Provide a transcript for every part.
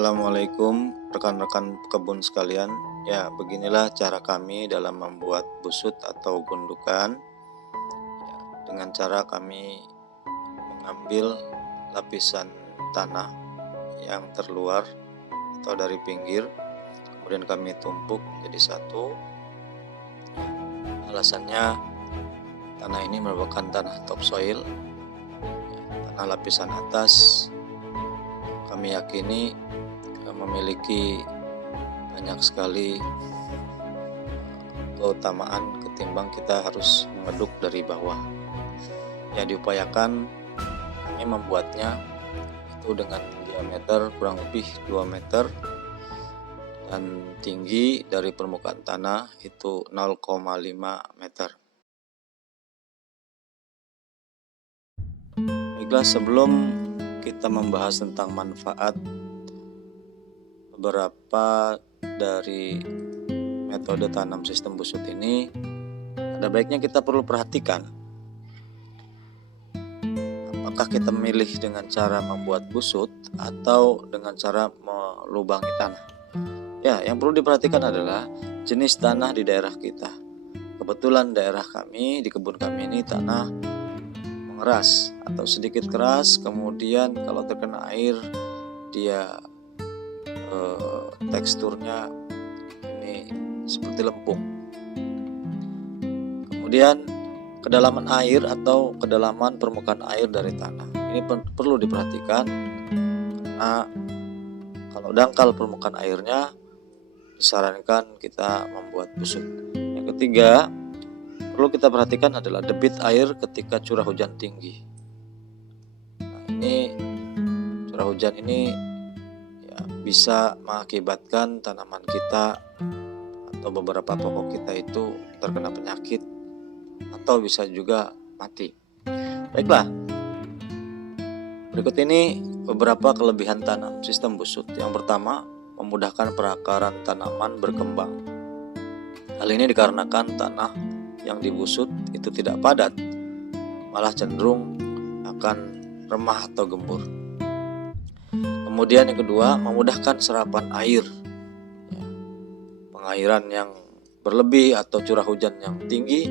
Assalamualaikum rekan-rekan kebun sekalian. Ya, beginilah cara kami dalam membuat busut atau gundukan. Ya, dengan cara kami mengambil lapisan tanah yang terluar atau dari pinggir, kemudian kami tumpuk jadi satu. Alasannya tanah ini merupakan tanah topsoil, tanah lapisan atas. Kami yakini memiliki banyak sekali keutamaan ketimbang kita harus mengeduk dari bawah. Yang diupayakan kami membuatnya itu dengan diameter kurang lebih 2 meter dan tinggi dari permukaan tanah itu 0,5 meter. Baiklah, sebelum kita membahas tentang manfaat beberapa dari metode tanam sistem busut ini, ada baiknya kita perlu perhatikan apakah kita memilih dengan cara membuat busut atau dengan cara melubangi tanah. Ya, yang perlu diperhatikan adalah jenis tanah di daerah kita. Kebetulan daerah kami, di kebun kami ini tanah mengeras atau sedikit keras, kemudian kalau terkena air dia teksturnya ini seperti lempung. Kemudian kedalaman air atau kedalaman permukaan air dari tanah ini perlu diperhatikan, karena kalau dangkal permukaan airnya disarankan kita membuat busut. Yang ketiga perlu kita perhatikan adalah debit air ketika curah hujan tinggi. Nah, ini curah hujan ini bisa mengakibatkan tanaman kita atau beberapa pokok kita itu terkena penyakit atau bisa juga mati. Baiklah, berikut ini beberapa kelebihan tanam sistem busut. Yang pertama, memudahkan perakaran tanaman berkembang. Hal ini dikarenakan tanah yang dibusut itu tidak padat, malah cenderung akan remah atau gembur. Kemudian yang kedua, memudahkan serapan air. Pengairan yang berlebih atau curah hujan yang tinggi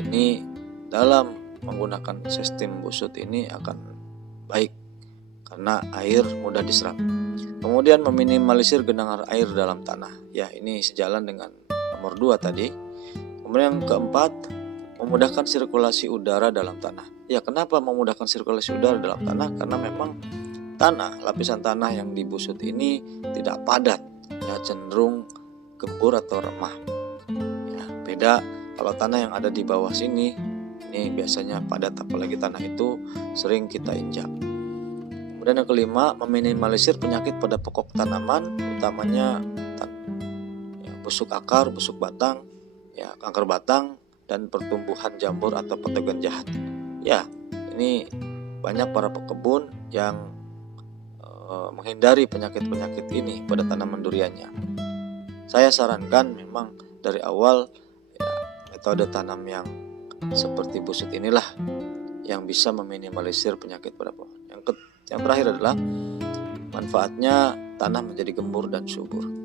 ini dalam menggunakan sistem busut ini akan baik karena air mudah diserap. Kemudian meminimalisir genangan air dalam tanah. Ya, ini sejalan dengan nomor 2 tadi. Kemudian yang keempat, memudahkan sirkulasi udara dalam tanah. Ya, kenapa memudahkan sirkulasi udara dalam tanah? Karena memang lapisan tanah yang dibusut ini tidak padat, ya cenderung gembur atau remah. Ya, beda kalau tanah yang ada di bawah sini, ini biasanya padat, apalagi tanah itu sering kita injak. Kemudian yang kelima, meminimalisir penyakit pada pokok tanaman, utamanya busuk akar, busuk batang, ya kanker batang dan pertumbuhan jamur atau patogen jahat. Ya, ini banyak para pekebun yang menghindari penyakit-penyakit ini pada tanaman duriannya. Saya sarankan memang dari awal ya, metode tanam yang seperti busut inilah yang bisa meminimalisir penyakit pada pohon. Yang terakhir adalah manfaatnya tanah menjadi gembur dan subur.